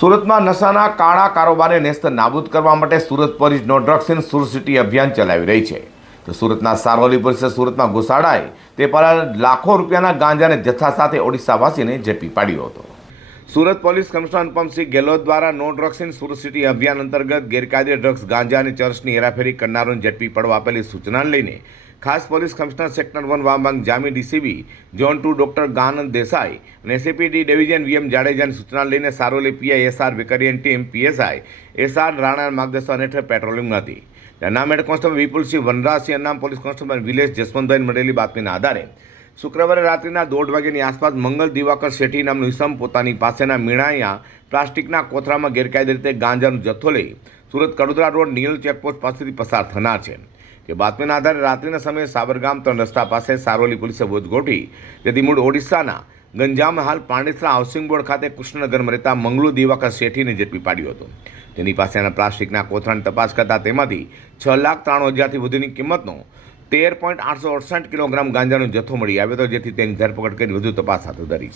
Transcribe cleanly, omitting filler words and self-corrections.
સુરતમાં નશાના કાળા કારોબારને નેસ્ત નાબૂદ કરવા માટે Surat police no drugs in Surat city અભિયાન ચલાવી રહી છે. તો સુરતના સારોલી પોલીસે સુરતમાં ઘુસાડાએ તે પર લાખો રૂપિયાના ગાંજાને જથ્થા સાથે ઓડિશાવાસીને ઝડપી પાડ્યો હતો. સુરત પોલીસ કમિશનર અનુપમસિંહ ગેહલોત દ્વારા no drugs in Surat city અભિયાન અંતર્ગત ગેરકાયદે ડ્રગ્સ ગાંજા અને ચરસની હેરાફેરી કરનારોને ઝડપી પડવા આપેલી સૂચનાને લઈને ખાસ પોલીસ કમિશનર સેક્ટર 1 વામબાગ જામી ડીસીબી ઝોન 2 ડોક્ટર ગાનંદ દેસાઈ અને એસીપીડી ડિવિઝન વીએમ જાડેજાની સૂચનાને લઈને સારોલી પીઆઈ એસઆર વિકરિયન ટીમ પીએસઆઈ એસઆર રાણાના માર્ગદર્શન હેઠળ પેટ્રોલિંગ હતી. નામ હેડ કોન્સ્ટેબલ વિપુલસિંહ વનરાજસિંહ અનામ પોલીસ કોન્સ્ટેબલ વિલેશ જસવંતભાઈ મળેલી બાતમીના આધારે શુક્રવારે રાત્રિના 1:30 વાગ્યાની આસપાસ મંગલ દિવાકર શેઠી નામનો ઇસમ પોતાની પાસેના મીણાયા પ્લાસ્ટિકના કોથળામાં ગેરકાયદે રીતે ગાંજાનો જથ્થો લઈ સુરત કડોદરા રોડ નિયલ ચેકપોસ્ટ પાસેથી પસાર થનાર છે. કે બાતમીના આધારે રાત્રિના સમયે સાબરગામ 3 રસ્તા પાસે સારોલી પોલીસે વોચ ગોઠવી જેથી મૂળ ઓડિશાના ગંજામ હાલ પાંડેસરા હાઉસિંગ બોર્ડ ખાતે કૃષ્ણનગરમાં રહેતા મંગલુ દિવાકર શેઠીને ઝડપી પાડ્યો હતો. તેની પાસેના પ્લાસ્ટિકના કોથળાની તપાસ કરતા તેમાંથી 6,93,000થી વધુની કિંમતનો 13.868 કિલોગ્રામ ગાંજાનો જથ્થો મળી આવ્યો હતો, જેથી તેની ધરપકડ કરી વધુ તપાસ હાથ ધરી છે.